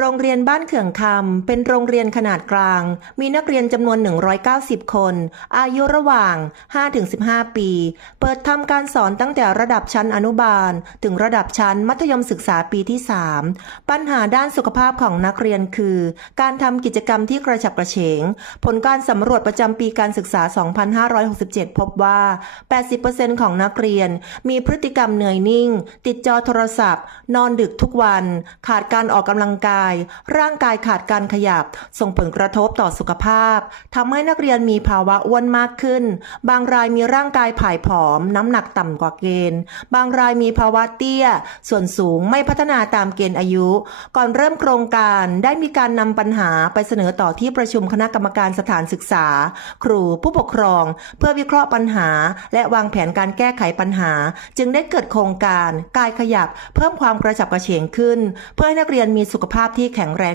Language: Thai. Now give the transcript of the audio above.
โรงเรียนบ้านเขื่องคำเป็นโรงเรียนขนาดกลาง มีนักเรียนจำนวน 190 คน อายุระหว่าง 5-15 ปี เปิดทำการสอนตั้งแต่ระดับชั้นอนุบาล ถึงระดับชั้นมัธยมศึกษาปีที่ 3 ปัญหาด้านสุขภาพของนักเรียนคือ การทำกิจกรรมที่กระฉับกระเฉง ผลการสำรวจประจำปีการศึกษา 2567 พบว่า 80%ของนักเรียนมีพฤติกรรมเหนื่อยนิ่ง ติดจอโทรศัพท์ นอนดึกทุกวัน ขาดการออกกำลังกายร่างกายขาดการขยับ ส่งผลกระทบต่อสุขภาพทำให้นักเรียนมีภาวะอ้วนมากขึ้น บางรายมีร่างกายผายผอม น้ำหนักต่ำกว่าเกณฑ์ บางรายมีภาวะเตี้ย ส่วนสูงไม่พัฒนาตามเกณฑ์อายุ ก่อนเริ่มโครงการได้มีการนำปัญหาไปเสนอต่อที่ประชุมคณะกรรมการสถานศึกษา ครูผู้ปกครอง เพื่อวิเคราะห์ปัญหา และวางแผนการแก้ไขปัญหา จึงได้เกิดโครงการ กายขยับ เพิ่มความกระฉับกระเฉงขึ้น เพื่อให้นักเรียนมีสุขภาพพที่แข็งแรง